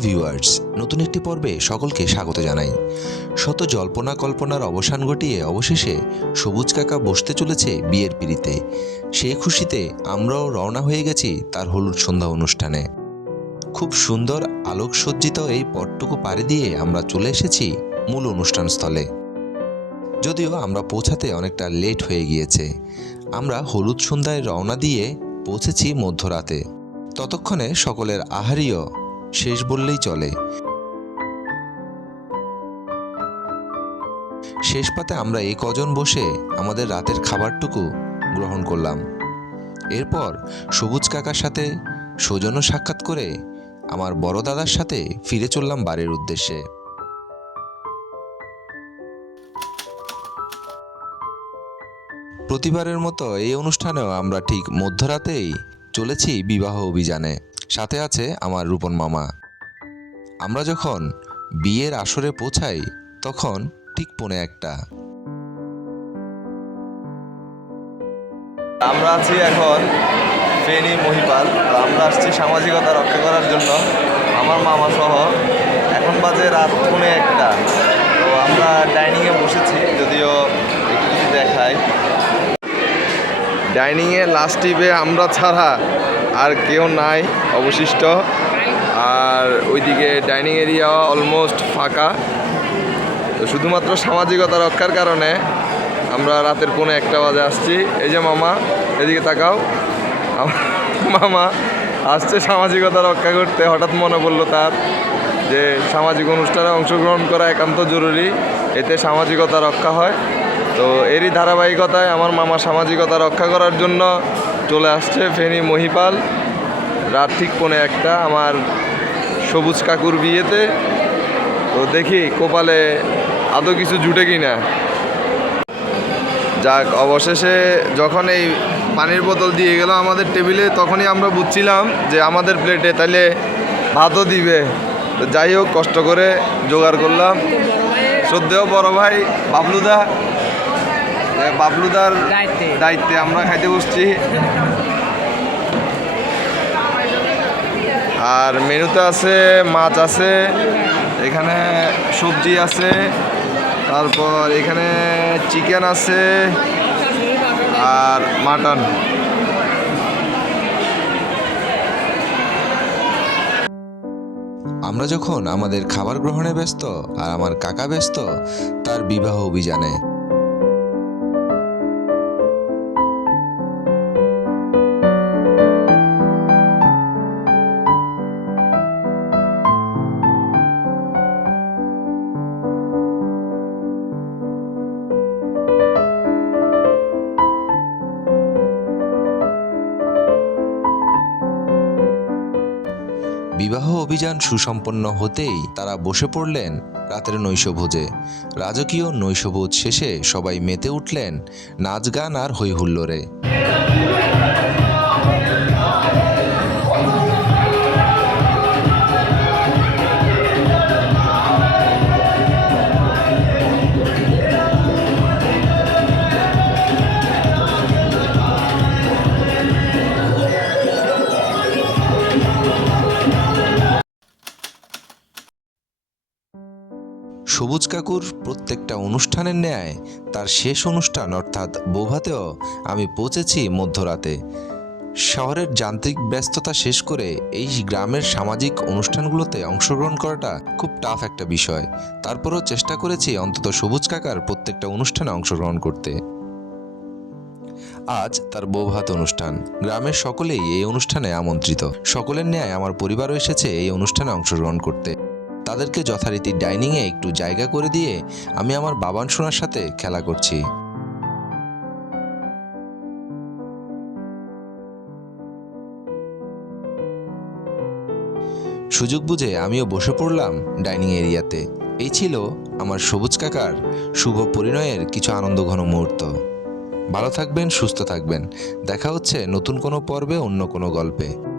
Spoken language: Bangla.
ভিউয়ার্স নতুন একটি পর্বে সকলকে স্বাগত জানাই। শত জল্পনা কল্পনার অবসান ঘটিয়ে অবশেষে সবুজ কাকা বসতে চলেছে বিয়ের পিড়িতে। সেই খুশিতে আমরাও রওনা হয়ে গেছি তার হলুদ সন্ধ্যা অনুষ্ঠানে। খুব সুন্দর আলোকসজ্জিত এই পথটুকু পাড়ি দিয়ে আমরা চলে এসেছি মূল অনুষ্ঠানস্থলে যদিও আমরা পৌঁছাতে অনেকটা লেট হয়ে গিয়েছে। আমরা হলুদ সন্ধ্যায় রওনা দিয়ে পৌঁছেছি মধ্যরাতে। ততক্ষণে সকলের আহারিও শেষ বললেই চলে। শেষ পাতে আমরা এই কজন বসে আমাদের রাতের খাবারটুকু গ্রহণ করলাম। এরপর সবুজ কাকার সাথে সৌজন্য সাক্ষাৎ করে আমার বড় দাদার সাথে ফিরে চললাম বাড়ির উদ্দেশ্যে। প্রতিবারের মতো এই অনুষ্ঠানেও আমরা ঠিক মধ্যরাতেই চলেছি বিবাহ অভিযানে। সাথে আছে আমার রূপন মামা। আমরা যখন বিয়ের আসরে পৌঁছাই, তখন ঠিক পৌনে একটা। আমরা আছি এখন ফেনী মহিপাল। আমরা আসছি সামাজিকতা রক্ষা করার জন্য। আমার মামা সহ এখন বাজে রাত পৌনে একটা। তো আমরা ডাইনিংয়ে বসেছি, যদিও একটু যদি দেখাই ডাইনিংয়ে লাস্ট টিপে আমরা ছাড়া আর কেউ নাই, অবশিষ্ট। আর ওইদিকে ডাইনিং এরিয়া অলমোস্ট ফাঁকা। তো শুধুমাত্র সামাজিকতা রক্ষার কারণে আমরা রাতের কোনো একটা বাজে আসছি। এই যে মামা, এদিকে তাকাও। মামা আসছে সামাজিকতা রক্ষা করতে। হঠাৎ মনে পড়ল তার যে সামাজিক অনুষ্ঠানে অংশগ্রহণ করা একান্ত জরুরি। এতে সামাজিকতা রক্ষা হয়। তো এরই ধারাবাহিকতায় আমার মামা সামাজিকতা রক্ষা করার জন্য চলে আসছে ফেনী মহিপাল। রাত ঠিক পৌনে একটা, আমার সবুজ কাকুর বিয়েতে। তো দেখি কপালে আদৌ কিছু জুটে কি না। যাক, অবশেষে যখন এই পানির বোতল দিয়ে গেল আমাদের টেবিলে, তখনই আমরা বুঝছিলাম যে আমাদের প্লেটে তাহলে ভাতও দিবে। তো যাই হোক, কষ্ট করে জোগাড় করলাম। শ্রদ্ধেয় বড় ভাই বাবলুদা বাবলুদার দায়িত্বে। দায়িত্বে আমরা খাইতে বসছি আর মেনুতে আছে মাছ আছে এখানে সবজি আছে তারপর এখানে চিকেন আছে আর মাটন আমরা যখন আমাদের খাবার গ্রহণে ব্যস্ত আর আমার কাকা ব্যস্ত তার বিবাহ অভিযানে বিবাহ অভিযান সুসম্পন্ন হতেই তারা বসে পড়লেন রাতের নৈশভোজে। রাজকীয় নৈশভোজ শেষে সবাই মেতে উঠলেন নাচ গান আর হৈ সবুজ কাকুর প্রত্যেকটা অনুষ্ঠানের ন্যায় তার শেষ অনুষ্ঠান অর্থাৎ বোভাতেও আমি পৌঁছেছি মধ্যরাতে। শহরের যান্ত্রিক ব্যস্ততা শেষ করে এই গ্রামের সামাজিক অনুষ্ঠানগুলোতে অংশগ্রহণ করাটা খুব টাফ একটা বিষয়। তারপরেও চেষ্টা করেছি অন্তত সবুজ কাকার প্রত্যেকটা অনুষ্ঠানে অংশগ্রহণ করতে। আজ তার বৌভাত অনুষ্ঠান। গ্রামের সকলেই এই অনুষ্ঠানে আমন্ত্রিত। সকলের ন্যায় আমার পরিবারও এসেছে এই অনুষ্ঠানে অংশগ্রহণ করতে। তাদেরকে যথারীতি ডাইনিংয়ে একটু জায়গা করে দিয়ে আমি আমার বাবান সোনার সাথে খেলা করছি। সুযোগ বুঝে আমিও বসে পড়লাম ডাইনিং এরিয়াতে। এই ছিল আমার সবুজ কাকার শুভ পরিণয়ের কিছু আনন্দঘন মুহূর্ত। ভালো থাকবেন, সুস্থ থাকবেন। দেখা হচ্ছে নতুন কোনো পর্বে, অন্য কোনো গল্পে।